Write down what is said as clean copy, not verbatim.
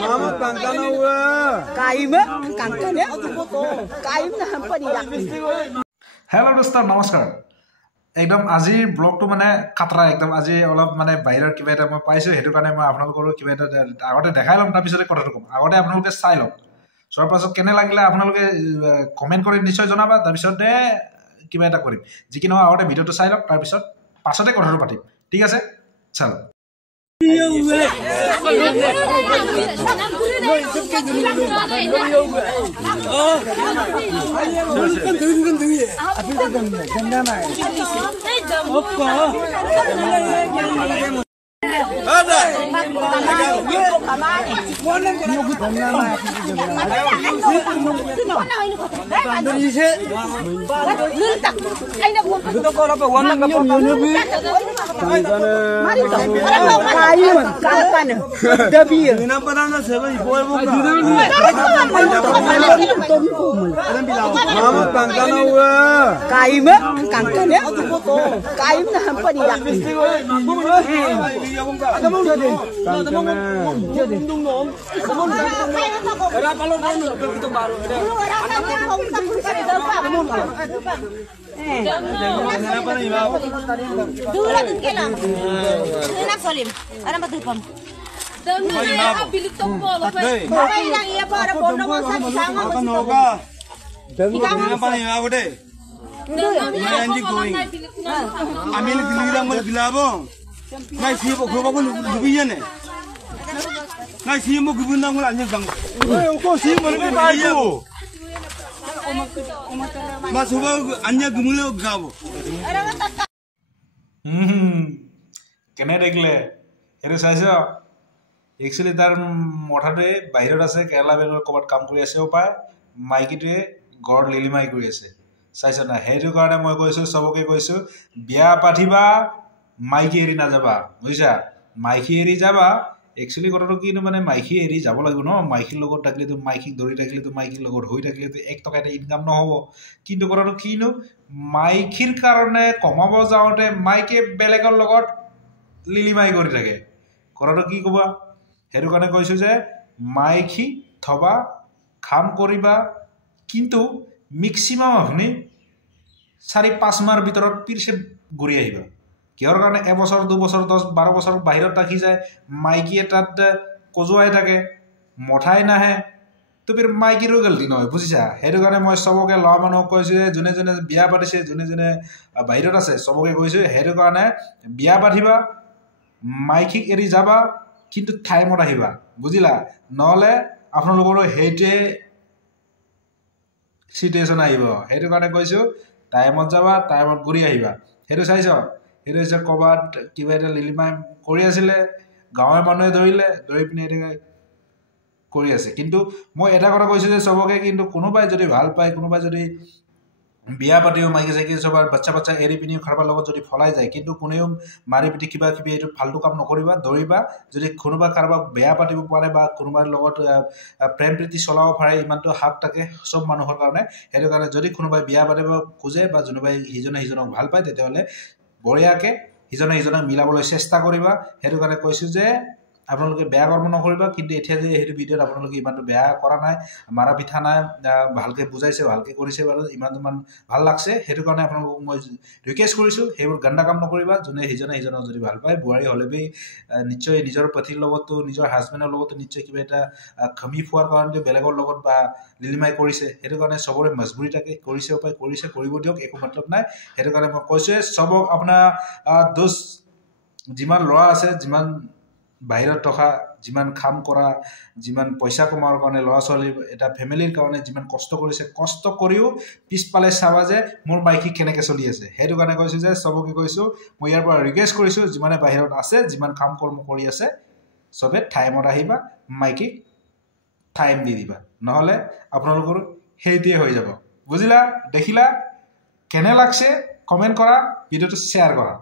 hello दोस्तों नमस्कार एकदम আজি ব্লগটো মানে কাটৰা একদম আজি অলপ মানে বাহিৰৰ কিবা এটা মই পাইছো হেতু কাৰণে মই আপোনালোকৰ কিবা এটা আগতে দেখাই লম তাৰ পিছতে কথাটো কম আগতে আপোনালোকে চাই লওক সৰ পাছত কেনে লাগিলে আপোনালোকে কমেন্ট কৰি নিশ্চয় জনাবা তাৰ পিছতে কিবা এটা কৰিম যিকিনো আগতে ভিডিওটো চাই লওক তাৰ পিছত পাছতে কথাটো পাতিম ঠিক আছে চলো কেনে দেখিলে এটো চাইছ একচুয়ালি তার মঠাতে বাহিৰত আছে কেৰালা বেংগলৰ কবাত কাম কৰি আছে পায় মাইকিটোৱে গড় লিলিমাই কৰি আছে চাইছ না হেতু কাৰণে মই কৈছো সবকে কৈছো বিয়া পাঠিবা মাইকি এৰি না যাবা বুজিছা মাইকি এৰি যাবা একচুয়ালি কথাটো কিনো মানে মাইকি এৰি যাব লাগিব ন মাইকিৰ লগত থাকিলে তো মাইকি দৰি থাকিলে তো মাইকিৰ লগত হৈ থাকিলে তো 1 টকা এটা ইনকাম নহব কিন্তু কথাটো কিনো মাইকিৰ কাৰণে কমাব যাওতে মাইকে বেলেগৰ লগত লিলিমাই কৰি থাকে কথাটো কি কবা হেতু কাৰণে কৈছো যে মাইকি থবা কাম কৰিবা কিন্তু ম্যাক্সিমাম আপনি 4-5 মাহৰ ভিতৰত পিৰছে ঘূৰি আহিবা কিহৰ কাৰণে এবছৰ 2 বছৰ 10 12 বছৰ বাহিৰত থাকি যায় মাইকি এটাত কজুৱাই থাকে মঠাই নাহে তো ফিৰ মাইকিৰো গলতি নহয় বুজিছা হেতু কাৰণে মই সবকে লৱা মানুহক কৈছো যে জনে জনে বিয়া পাতিছে জনে জনে বাহিৰত আছে সবকে কৈছো হেতু কাৰণে বিয়া পাঠিবা মাইকিক এৰি যাবা কিন্তু টাইমত আহিবা বুজিলা নহলে আপোনালোকৰ হেইতে সিচুৱেশন আহিব হেতু কাৰণে কৈছো টাইমত যাবা টাইমত ঘূৰি আহিবা হেতু চাইছ হেতু যে কবাত কিবা এটা লিলিমাই কৰি আছিল গাঁৱৰ মানুহে ধৰি পিনে এটা কৰি আছে কিন্তু মই এটা কথা কৈছো যে সবকে কিন্তু কোনোবাই যদি ভাল পায় কোনোবাই যদি বিয়া পাতিও মাইকি সাইকি সবার বাচ্চা এৰি পিনি খাৰবা লগত যদি ফলাই যায় কিন্তু কোনেও মাৰি পিটি কিবা কিবি এটো ফালতু কাম নকৰিবা ধৰিবা যদি কোনোবা কাৰবা বেয়া পাতিব পাৰে বা কোনোবাৰ লগত প্ৰেম প্ৰীতি চলাব পাৰে ইমানটো হাক থাকে সব মানুহৰ কাৰণে হেতু কাৰণে যদি কোনোবাই বিয়া পাতিব খুজে বা কোনোবাই হিজনক ভাল পায় তেতিয়াহলে বঢ়িয়াকে হিজনক মিলাবলৈ চেষ্টা কৰিবা হেতু কাৰণে কৈছো যে আপোনালোকে বেয়া কৰ্ম নকৰিবা কিন্তু এতিয়া যে হেতু ভিডিওত আপোনালোকে ইমানটো বেয়া কৰা নাই মাৰা পিঠা নাই ভালকে বুজাইছে ভালকে কৰিছে বাৰু ইমান ভাল লাগছে হেতু কাৰণে আপোনালোকক মই ৰিকুৱেষ্ট কৰিছো হেবোৰ গণ্ডা কাম নকৰিবা জনে হিজনক যদি ভাল পায় বুৱাৰী হলেবি নিশ্চয় নিজৰ পতিৰ লগতো নিজৰ হাজবেণ্ডৰ লগতো নিশ্চয় কিবা এটা খমি ফুৱাৰ কাৰণে বেলেগৰ লগত বা লিলিমাই কৰিছে হেতু কাৰণে সবৰে মজবুৰি থাকে কৰিছে উপায় কৰিছে কৰিব দিওক একো মতলব নাই হেতু কাৰণে মই কৈছো সবক আপোনাৰ দোষ যিমান লৰা আছে যিমান বাহিৰত থকা যিমান কাম কৰা যিমান পইচা কমাৰ কাৰণে লৰা ছোৱালী এটা ফ্যামিলিৰ কাৰণে যিমান কষ্ট কৰিছে কষ্ট কৰিও পিছপালে চাবা যে মোৰ মাইকি কেনেকৈ চলি আছে হেতু কাৰণে কৈছো যে সবকে কৈছো মই ইয়াৰ পৰা ৰিকুৱেষ্ট কৰিছো যিমানে বাহিৰত আছে যিমান কাম কৰ্ম কৰি আছে সবে টাইমত আহিবা মাইকি টাইম দি দিবা নহলে আপোনালোকৰ হেইতে হৈ যাব বুজিলা দেখিলা কেনে লাগছে কমেন্ট কৰা ভিডিওটো শেয়াৰ কৰা